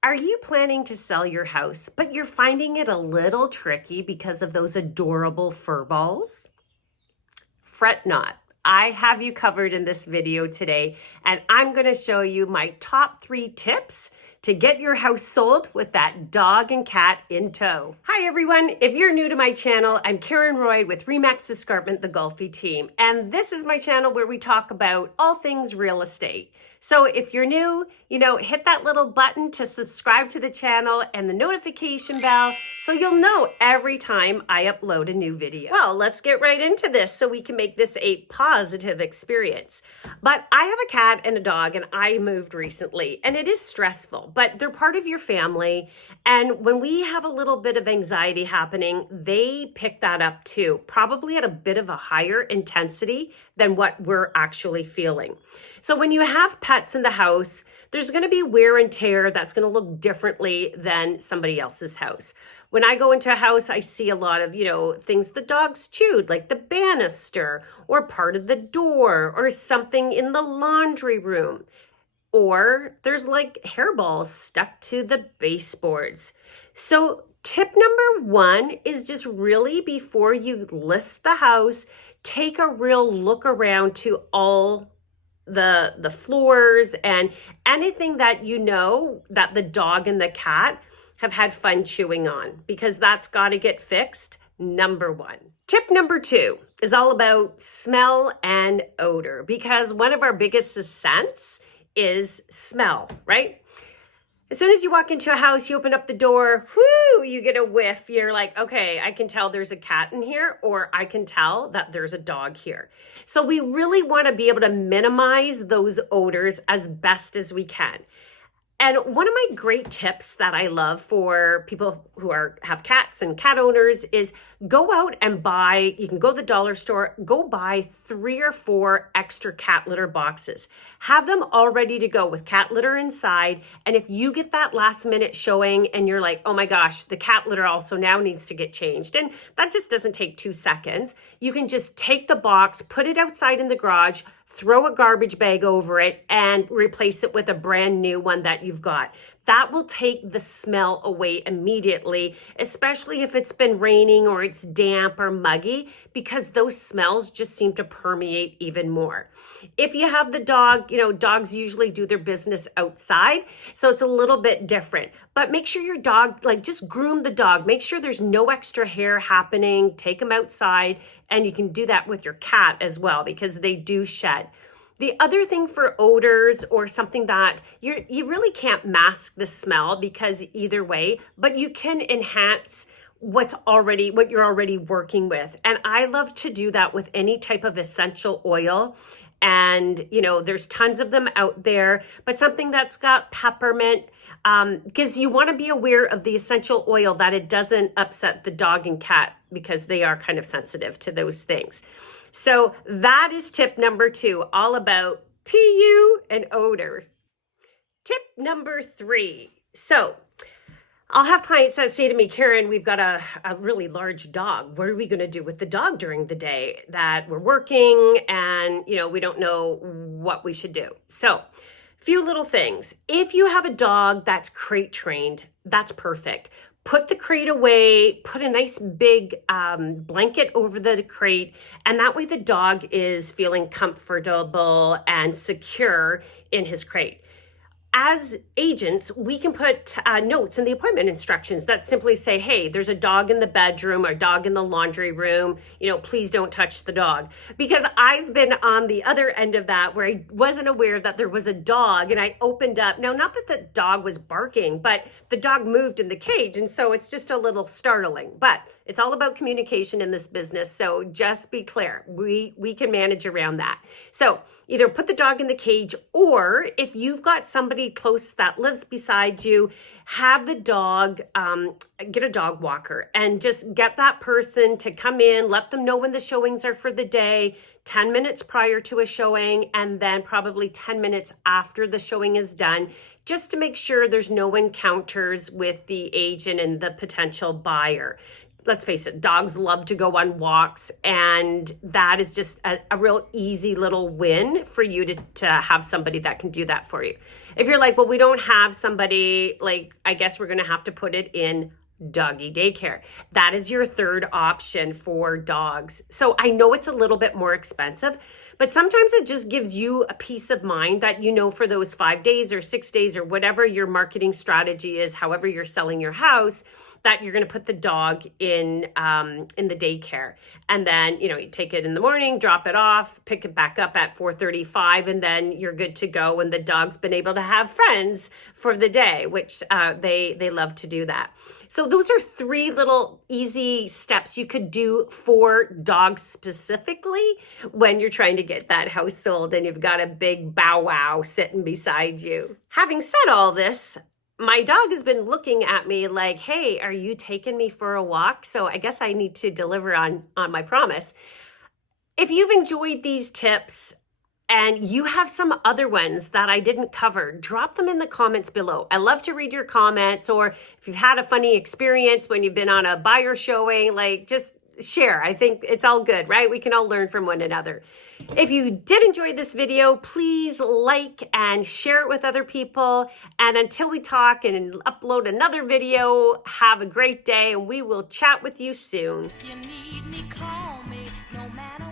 Are you planning to sell your house, but you're finding it a little tricky because of those adorable fur balls? Fret not. I have you covered in this video today, and I'm going to show you my top 3 tips to get your house sold with that dog and cat in tow. Hi everyone, if you're new to my channel, I'm Karen Roy with Remax Escarpment, the Golfy team, and this is my channel where we talk about all things real estate. So if you're new, hit that little button to subscribe to the channel and the notification bell so you'll know every time I upload a new video. Well, let's get right into this so we can make this a positive experience. But I have a cat and a dog, and I moved recently, and it is stressful, but they're part of your family. And when we have a little bit of anxiety happening, they pick that up too, probably at a bit of a higher intensity than what we're actually feeling. So when you have pets in the house, there's going to be wear and tear that's going to look differently than somebody else's house. When I go into a house, I see a lot of, things the dogs chewed, like the banister or part of the door or something in the laundry room. Or there's like hairballs stuck to the baseboards. So tip number 1 is just really, before you list the house, take a real look around to all the floors and anything that that the dog and the cat have had fun chewing on, because that's got to get fixed, number 1. Tip number 2 is all about smell and odor, because one of our biggest scents is smell, right? As soon as you walk into a house, you open up the door, whoo, you get a whiff. You're like, okay, I can tell there's a cat in here, or I can tell that there's a dog here. So we really want to be able to minimize those odors as best as we can. And one of my great tips that I love for people who have cats and cat owners is go out and buy, you can go to the dollar store, go buy 3 or 4 extra cat litter boxes. Have them all ready to go with cat litter inside. And if you get that last minute showing and you're like, oh my gosh, the cat litter also now needs to get changed, and that just doesn't take 2 seconds, you can just take the box, put it outside in the garage, throw a garbage bag over it, and replace it with a brand new one that you've got. That will take the smell away immediately, especially if it's been raining or it's damp or muggy, because those smells just seem to permeate even more. If you have the dog, dogs usually do their business outside, so it's a little bit different. But make sure your dog, just groom the dog. Make sure there's no extra hair happening. Take them outside, and you can do that with your cat as well, because they do shed. The other thing for odors, or something that you really can't mask the smell, because either way, but you can enhance what you're already working with. And I love to do that with any type of essential oil. And, there's tons of them out there, but something that's got peppermint, because you want to be aware of the essential oil, that it doesn't upset the dog and cat, because they are kind of sensitive to those things. So that is tip number 2, all about PU and odor. Tip number 3. So I'll have clients that say to me, Karen, we've got a really large dog. What are we going to do with the dog during the day that we're working, and, we don't know what we should do? So few little things. If you have a dog that's crate trained, that's perfect. Put the crate away, put a nice big blanket over the crate, and that way the dog is feeling comfortable and secure in his crate. As agents, we can put notes in the appointment instructions that simply say, hey, there's a dog in the bedroom or dog in the laundry room, please don't touch the dog. Because I've been on the other end of that, where I wasn't aware that there was a dog, and I opened up. Now, not that the dog was barking, but the dog moved in the cage, and so it's just a little startling. But it's all about communication in this business, so just be clear. We can manage around that. So either put the dog in the cage, or if you've got somebody close that lives beside you, have the dog, get a dog walker, and just get that person to come in, let them know when the showings are for the day, 10 minutes prior to a showing, and then probably 10 minutes after the showing is done, just to make sure there's no encounters with the agent and the potential buyer. Let's face it, dogs love to go on walks, and that is just a real easy little win for you to have somebody that can do that for you. If you're like, well, we don't have somebody, like, I guess we're going to have to put it in doggy daycare. That is your third option for dogs. So I know it's a little bit more expensive, but sometimes it just gives you a peace of mind that, you know, for those 5 days or 6 days or whatever your marketing strategy is, however you're selling your house, that you're going to put the dog in the daycare. And then, you know, you take it in the morning, drop it off, pick it back up at 4:35, and then you're good to go. And the dog's been able to have friends for the day, which they love to do that. So those are 3 little easy steps you could do for dogs specifically when you're trying to get that house sold and you've got a big bow wow sitting beside you. Having said all this, my dog has been looking at me like, hey, are you taking me for a walk? So I guess I need to deliver on my promise. If you've enjoyed these tips, and you have some other ones that I didn't cover, drop them in the comments below. I love to read your comments, or if you've had a funny experience when you've been on a buyer showing, like, just share. I think it's all good, right? We can all learn from one another. If you did enjoy this video, please like and share it with other people. And until we talk and upload another video, have a great day, and we will chat with you soon. You need me, call me, no matter